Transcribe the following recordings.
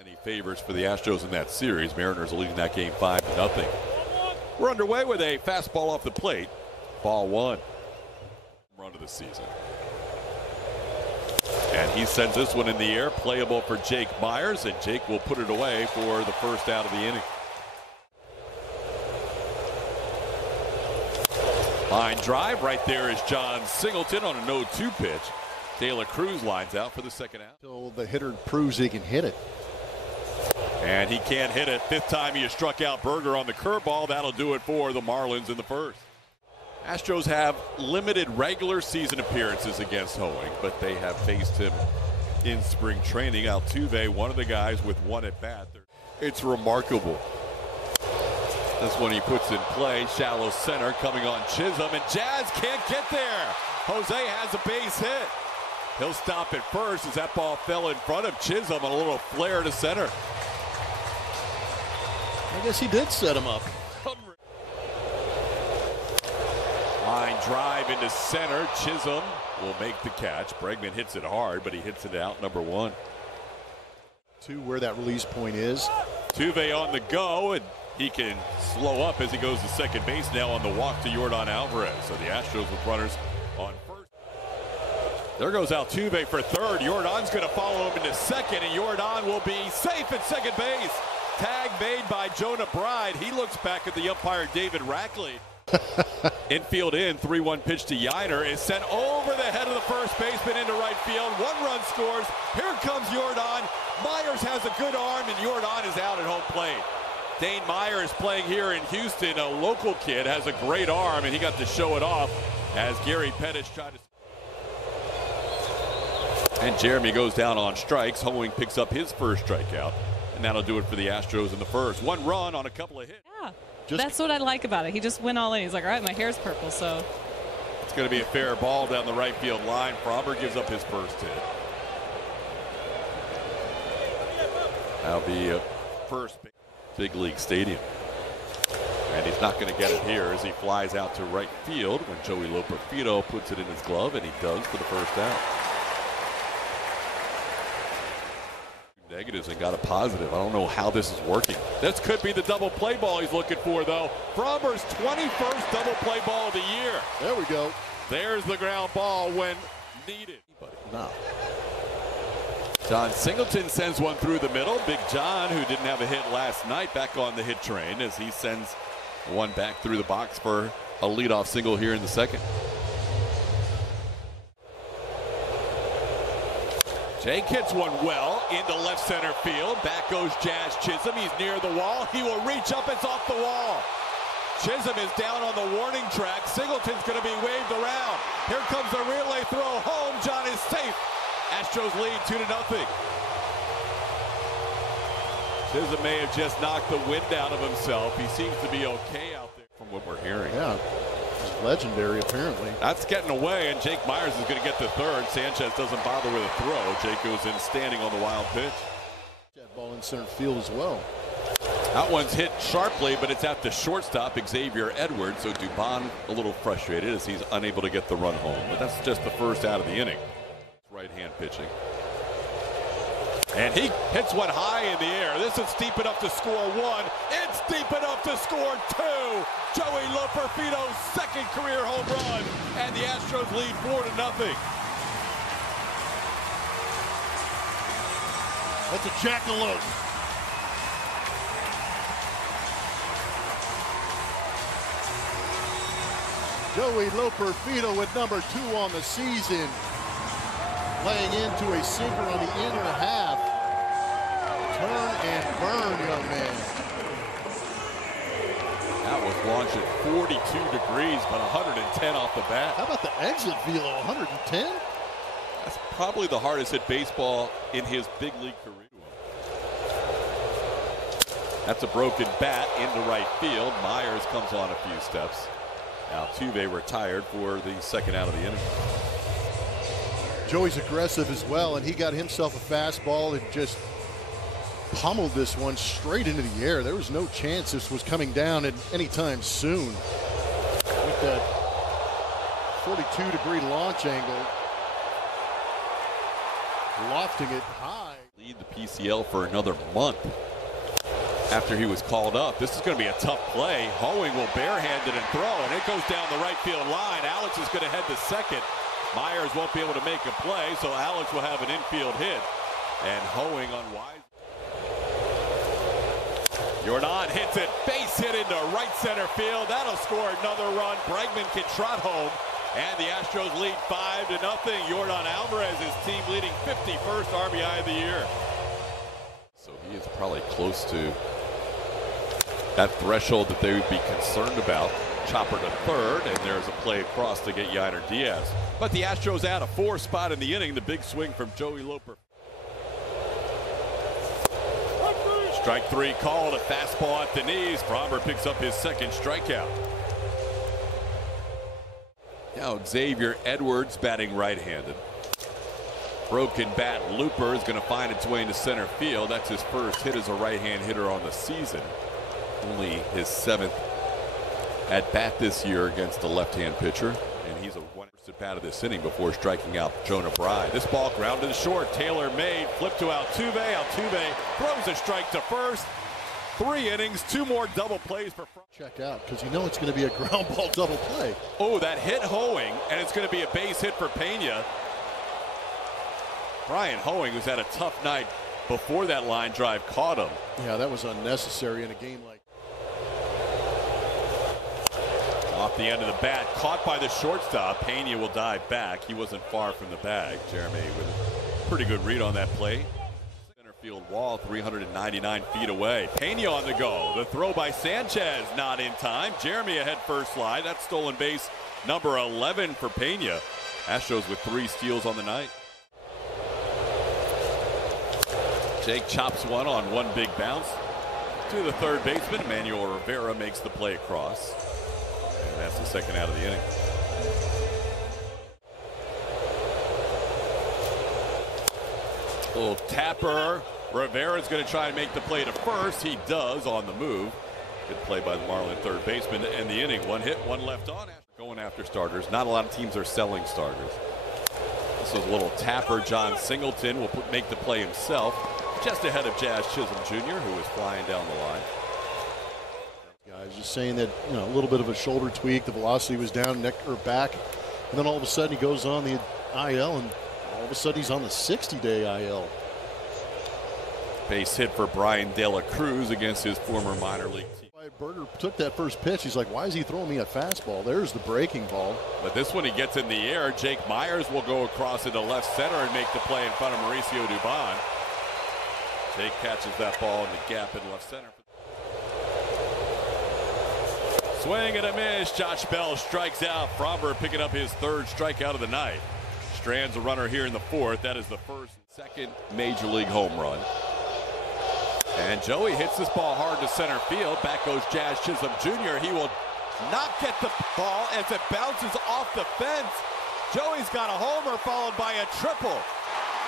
Any favors for the Astros in that series. Mariners are leading that game 5-0. We're underway with a fastball off the plate. Ball one. Run of the season. And he sends this one in the air. Playable for Jake Myers, and Jake will put it away for the first out of the inning. Line drive. Right there is John Singleton on a 0-2 pitch. De La Cruz lines out for the second out. Until the hitter proves he can hit it. And he can't hit it. Fifth time he has struck out Berger on the curveball. That'll do it for the Marlins in the first. Astros have limited regular season appearances against Hoeing, but they have faced him in spring training. Altuve, one of the guys with one at bat. It's remarkable. This one he puts in play. Shallow center coming on Chisholm, and Jazz can't get there. Jose has a base hit. He'll stop at first as that ball fell in front of Chisholm on a little flare to center. I guess he did set him up. Line drive into center. Chisholm will make the catch. Bregman hits it hard, but he hits it out number one. To where that release point is. Tuve on the go, and he can slow up as he goes to second base now on the walk to Yordan Alvarez. So the Astros with runners on first. There goes Altuve for third. Yordan's going to follow him into second, and Yordan will be safe at second base. Tag made by Jonah Bride. He looks back at the umpire, David Rackley. Infield in, 3-1 pitch to Yiner is sent over the head of the first baseman into right field. One run scores. Here comes Yordan. Myers has a good arm, and Yordan is out at home plate. Dane Myers playing here in Houston, a local kid, has a great arm, and he got to show it off as Gary Pettis tried to. And Jeremy goes down on strikes. Hoeing picks up his first strikeout, and that'll do it for the Astros in the first. One run on a couple of hits. Yeah. That's what I like about it. He just went all in. He's like, all right, my hair's purple, so. It's going to be a fair ball down the right field line. Fromber gives up his first hit. That'll be a first big league stadium. And he's not going to get it here as he flies out to right field when Joey Loperfido puts it in his glove, and he does for the first out. Negatives and got a positive. I don't know how this is working. This could be the double play ball he's looking for, though. Fromber's 21st double play ball of the year. There we go. There's the ground ball when needed. No. John Singleton sends one through the middle. Big John, who didn't have a hit last night, back on the hit train as he sends one back through the box for a leadoff single here in the second. Jake hits one well into left center field. Back goes Jazz Chisholm. He's near the wall. He will reach up. It's off the wall. Chisholm is down on the warning track. Singleton's going to be waved around. Here comes the relay throw home. John is safe. Astros lead 2-0. Chisholm may have just knocked the wind out of himself. He seems to be okay out there from what we're hearing. Yeah. Legendary, apparently. That's getting away, and Jake Myers is going to get the third. Sanchez doesn't bother with a throw. Jake goes in standing on the wild pitch. That ball in center field as well. That one's hit sharply, but it's at the shortstop, Xavier Edwards. So Dubon a little frustrated as he's unable to get the run home. But that's just the first out of the inning. Right-hand pitching. And he hits one high in the air. This is deep enough to score one. It's deep enough to score two. Joey Loperfido's second career home run. And the Astros lead 4-0. That's a jackalope. Joey Loperfido with number 2 on the season. Laying into a sinker on the inner half. Turn and burn, young man. That was launched at 42 degrees, but 110 off the bat. How about the exit velo, 110? That's probably the hardest hit baseball in his big league career. That's a broken bat into right field. Myers comes on a few steps. Altuve retired for the second out of the inning. Joey's aggressive as well, and he got himself a fastball and just pummeled this one straight into the air. There was no chance this was coming down at any time soon. With that 42-degree launch angle, lofting it high. Lead the PCL for another month after he was called up. This is going to be a tough play. Hoeing will barehand it and throw, and it goes down the right field line. Alex is going to head to second. Myers won't be able to make a play, so Alex will have an infield hit. And Hoeing unwise. Jordan hits it, base hit into right center field. That'll score another run. Bregman can trot home, and the Astros lead 5-0. Jordan Alvarez, his team leading 51st RBI of the year. So he is probably close to that threshold that they would be concerned about. Chopper to third, and there's a play across to get Yainer Diaz. But the Astros out a 4 spot in the inning. The big swing from Joey Loper. Strike 3 called, a fastball at the knees. Fromber picks up his second strikeout. Now Xavier Edwards batting right-handed. Broken bat looper is going to find its way into center field. That's his first hit as a right-hand hitter on the season. Only his 7th at bat this year against a left-hand pitcher. And he's a one-at bat of this inning before striking out Jonah Bride. This ball grounded to short. Taylor made. Flip to Altuve. Altuve throws a strike to first. 3 innings, 2 more double plays for Fromber. Check out, because you know it's going to be a ground ball double play. Oh, that hit Hoeing, and it's going to be a base hit for Pena. Brian Hoeing, who's had a tough night before that line drive, caught him. Yeah, that was unnecessary in a game like. Off the end of the bat, caught by the shortstop. Pena will dive back. He wasn't far from the bag. Jeremy with a pretty good read on that play. Center field wall, 399 feet away. Pena on the go. The throw by Sanchez not in time. Jeremy ahead first slide. That's stolen base number 11 for Pena. Astros with 3 steals on the night. Jake chops one on one big bounce to the third baseman. Manuel Rivera makes the play across. And that's the second out of the inning. Little tapper. Rivera's going to try and make the play to first. He does on the move. Good play by the Marlin third baseman to end the inning. 1 hit, 1 left on. Going after starters. Not a lot of teams are selling starters. This is a little tapper. John Singleton will make the play himself. Just ahead of Jazz Chisholm Jr., who is flying down the line. Guys, just saying that, you know, a little bit of a shoulder tweak. The velocity was down, neck or back, and then all of a sudden he goes on the IL, and all of a sudden he's on the 60-day IL. Base hit for Brian De La Cruz against his former minor league team. Berger took that first pitch. He's like, why is he throwing me a fastball? There's the breaking ball. But this one he gets in the air. Jake Myers will go across into left center and make the play in front of Mauricio Dubon. Jake catches that ball in the gap in left center. Swing and a miss. Josh Bell strikes out. Fromber picking up his 3rd strikeout of the night. Strands a runner here in the 4th. That is the first and 2nd major league home run. And Joey hits this ball hard to center field. Back goes Jazz Chisholm Jr. He will not get the ball as it bounces off the fence. Joey's got a homer followed by a triple.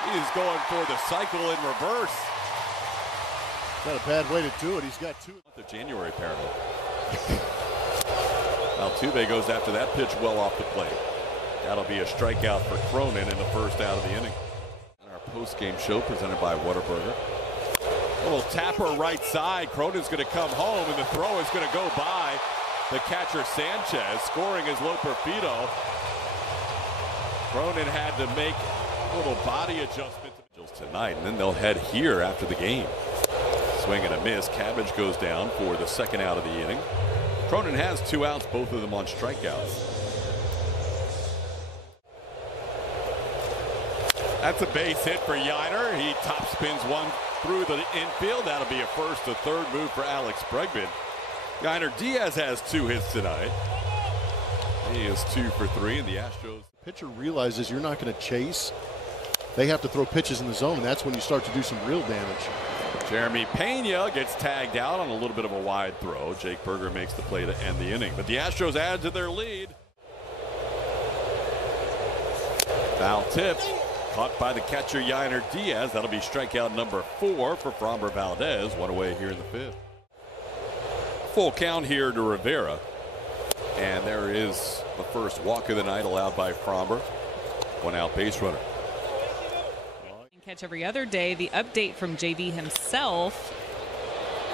He is going for the cycle in reverse. Not a bad way to do it. He's got 2. The January apparently. Altuve goes after that pitch well off the plate. That'll be a strikeout for Cronin in the first out of the inning. And our post-game show presented by Whataburger. A little tapper right side. Cronin's going to come home, and the throw is going to go by the catcher Sanchez. Scoring is Loperfido. Cronin had to make a little body adjustment tonight, and then they'll head here after the game. Swing and a miss. Cabbage goes down for the 2nd out of the inning. Cronin has 2 outs, both of them on strikeouts. That's a base hit for Yainer. He top spins one through the infield. That'll be a first to third move for Alex Bregman. Yainer Diaz has 2 hits tonight. He is 2 for 3 in the Astros. The pitcher realizes you're not going to chase. They have to throw pitches in the zone, and that's when you start to do some real damage. Jeremy Pena gets tagged out on a little bit of a wide throw. Jake Berger makes the play to end the inning. But the Astros add to their lead. Foul tip. Caught by the catcher Yainer Diaz. That'll be strikeout number 4 for Fromber Valdez. 1 away here in the 5th. Full count here to Rivera. And there is the first walk of the night allowed by Fromber. 1 out base runner. Catch every other day. The update from JV himself,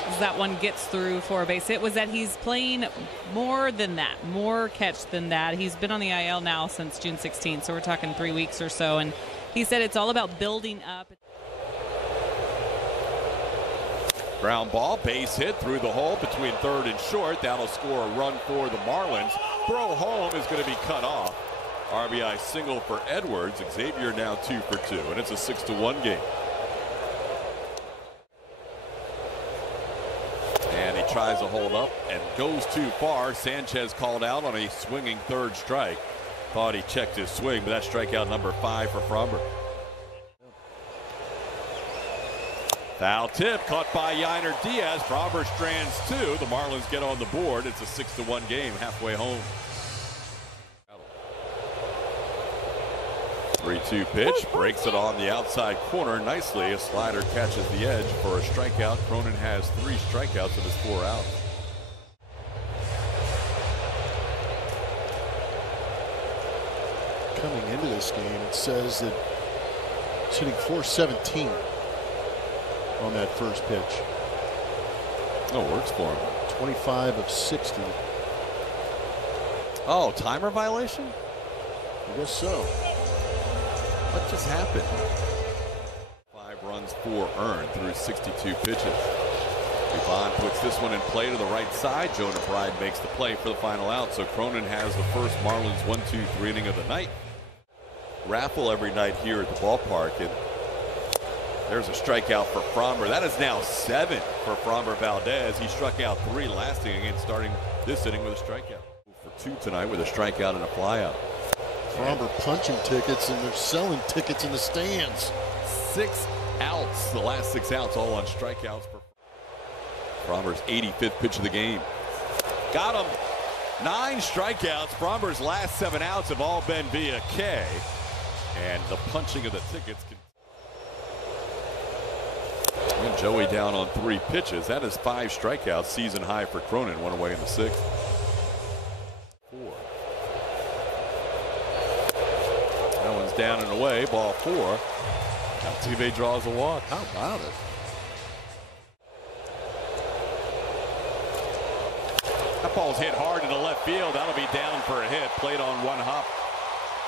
as that one gets through for a base hit, was that he's playing more than that, more catch than that. He's been on the IL now since June 16th, so we're talking 3 weeks or so. And he said it's all about building up. Ground ball, base hit through the hole between third and short. That'll score a run for the Marlins. Throw home is going to be cut off. RBI single for Edwards. Xavier now 2 for 2, and it's a 6-1 game. And he tries to hold up and goes too far. Sanchez called out on a swinging third strike. Thought he checked his swing, but that's strikeout number 5 for Fromber. Foul tip caught by Yainer Diaz. Fromber strands 2. The Marlins get on the board. It's a 6-1 game halfway home. 3-2 pitch, breaks it on the outside corner nicely. A slider catches the edge for a strikeout. Cronin has 3 strikeouts of his 4 outs. Coming into this game, it says that he's hitting .417 on that first pitch. Oh, works for him. 25 of 60. Oh, timer violation? I guess so. What just happened? 5 runs, 4 earned through 62 pitches. Yvonne puts this one in play to the right side. Jonah Bride makes the play for the final out. So Cronin has the first Marlins 1-2-3 inning of the night. Raffle every night here at the ballpark. And there's a strikeout for Fromber. That is now 7 for Fromber Valdez. He struck out 3 last inning and starting this inning with a strikeout. For 2 tonight with a strikeout and a flyout. Fromber punching tickets, and they're selling tickets in the stands. 6 outs, the last 6 outs all on strikeouts for Fromber's 85th pitch of the game. Got him. 9 strikeouts. Fromber's last 7 outs have all been via K. And the punching of the tickets. And Joey down on 3 pitches. That is 5 strikeouts, season high for Cronin. 1 away in the 6th. 4. That one's down and away. Ball 4. Altuve draws a walk. How about it? That ball's hit hard into left field. That'll be down for a hit. Played on 1 hop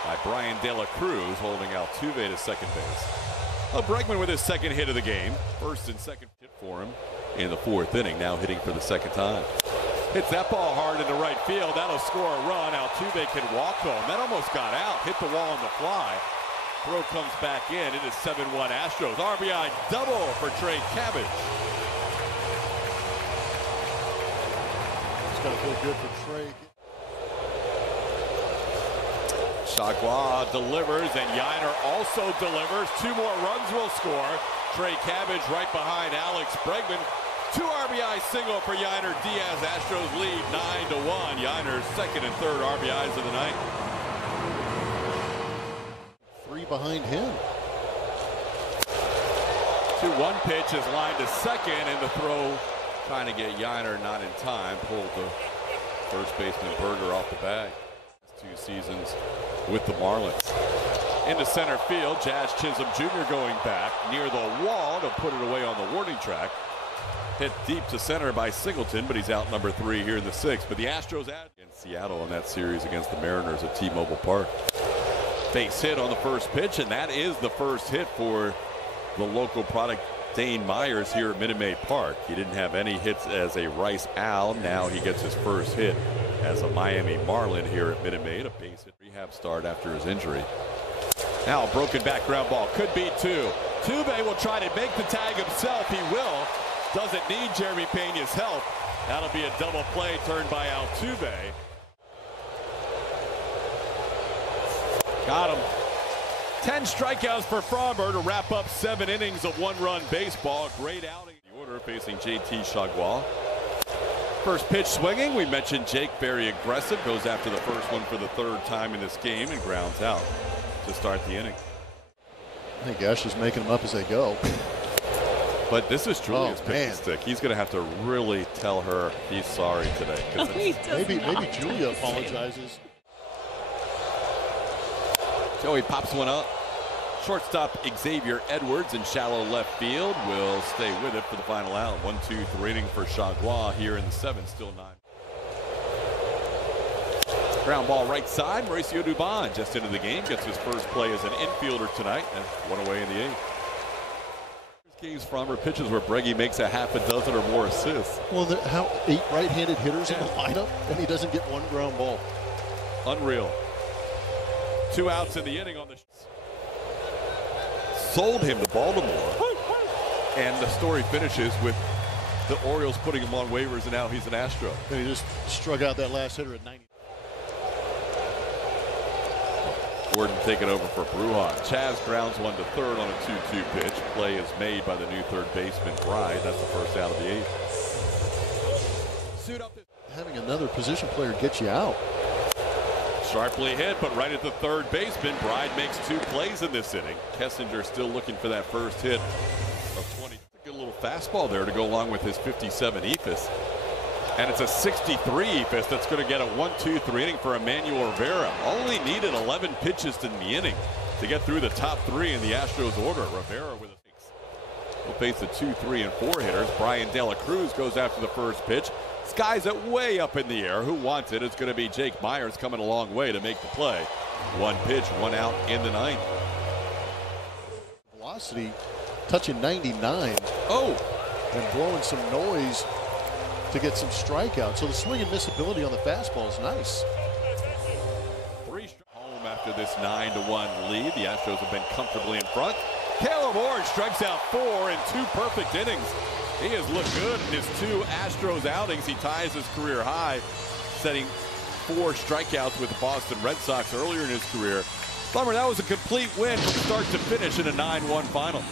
by Brian De La Cruz, holding Altuve to second base. Bregman with his 2nd hit of the game. 1st and 2nd hit for him in the 4th inning. Now hitting for the 2nd time. Hits that ball hard into right field. That'll score a run. Altuve can walk home. That almost got out. Hit the wall on the fly. Throw comes back in. It is 7-1 Astros. RBI double for Trey Cabbage. It's got to feel good for Trey. Chagua delivers, and Yainer also delivers. 2 more runs will score. Trey Cabbage right behind Alex Bregman. 2 RBI single for Yainer Diaz. Astros lead 9-1. Yainer's 2nd and 3rd RBIs of the night. 3 behind him. 2-1 pitch is lined to second, and the throw trying to get Yainer not in time. Pulled the first baseman Berger off the bag. 2 seasons with the Marlins. Into center field, Jazz Chisholm Jr. going back near the wall to put it away on the warning track. Hit deep to center by Singleton, but he's out number 3 here in the 6th. But the Astros out in Seattle in that series against the Mariners at T-Mobile Park. Base hit on the first pitch, and that is the first hit for the local product Dane Myers here at Minute Maid Park. He didn't have any hits as a Rice Owl. Now he gets his first hit as a Miami Marlin here at Minute Maid. A base hit rehab start after his injury. Now a broken back ground ball. Could be 2. Tuve will try to make the tag himself. He will. Doesn't need Jeremy Pena's help. That'll be a double play turned by Altuve. Got him. 10 strikeouts for Fromber to wrap up 7 innings of 1-run baseball. Great outing. The order facing JT Chagua. First pitch swinging. We mentioned Jake very aggressive. Goes after the first one for the 3rd time in this game and grounds out to start the inning. I think Ash is making them up as they go. But this is Julia's pitching stick. He's going to have to really tell her he's sorry today. Maybe Julia apologizes. Joey pops one up. Shortstop Xavier Edwards in shallow left field will stay with it for the final out. 1-2 inning for Chagua here in the 7th, still 9. Ground ball right side. Mauricio Dubon just into the game, gets his first play as an infielder tonight, and one away in the 8th. Games Frommer pitches where Breggy makes a half a dozen or more assists. Well, how 8 right-handed hitters in the lineup, and he doesn't get one ground ball. Unreal. 2 outs in the inning on the. Sold him to Baltimore, and the story finishes with the Orioles putting him on waivers, and now he's an Astro. And he just struck out that last hitter at 90. Gordon taking over for Brujan. Chaz grounds one to third on a 2-2 pitch. Play is made by the new third baseman, Bride. That's the first out of the 8th. Suit up. Having another position player get you out. Sharply hit, but right at the third baseman. Bride makes 2 plays in this inning. Kessinger still looking for that first hit of 20. Get a little fastball there to go along with his 57 eephus. And it's a 63 eephus that's going to get a 1-2-3 inning for Emmanuel Rivera. Only needed 11 pitches in the inning to get through the top 3 in the Astros order. Rivera with a 6. Will face the 2, 3, and 4 hitters. Brian De La Cruz goes after the first pitch. Skies it way up in the air. Who wants it? It's going to be Jake Myers coming a long way to make the play. 1 pitch, 1 out in the 9th. Velocity touching 99. Oh! And blowing some noise to get some strikeouts. So the swing and miss ability on the fastball is nice. 3 home after this 9-1 lead. The Astros have been comfortably in front. Caleb Orange strikes out 4 in 2 perfect innings. He has looked good in his 2 Astros outings. He ties his career high, setting 4 strikeouts with the Boston Red Sox earlier in his career. Bummer, that was a complete win from start to finish in a 9-1 final.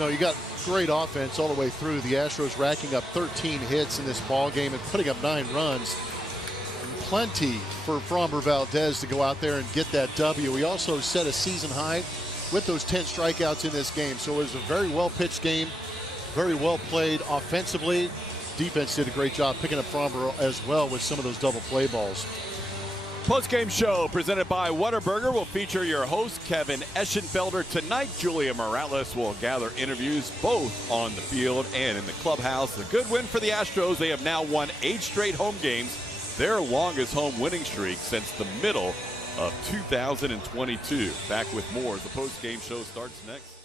No, you got great offense all the way through. The Astros racking up 13 hits in this ball game and putting up 9 runs. Plenty for Framber Valdez to go out there and get that W. He also set a season high with those 10 strikeouts in this game. So it was a very well pitched game, very well played offensively. Defense did a great job picking up Framber as well with some of those double play balls. Post-game show presented by Whataburger will feature your host, Kevin Eschenfelder. Tonight, Julia Morales will gather interviews both on the field and in the clubhouse. A good win for the Astros. They have now won 8 straight home games, their longest home winning streak since the middle of 2022. Back with more as the post-game show starts next.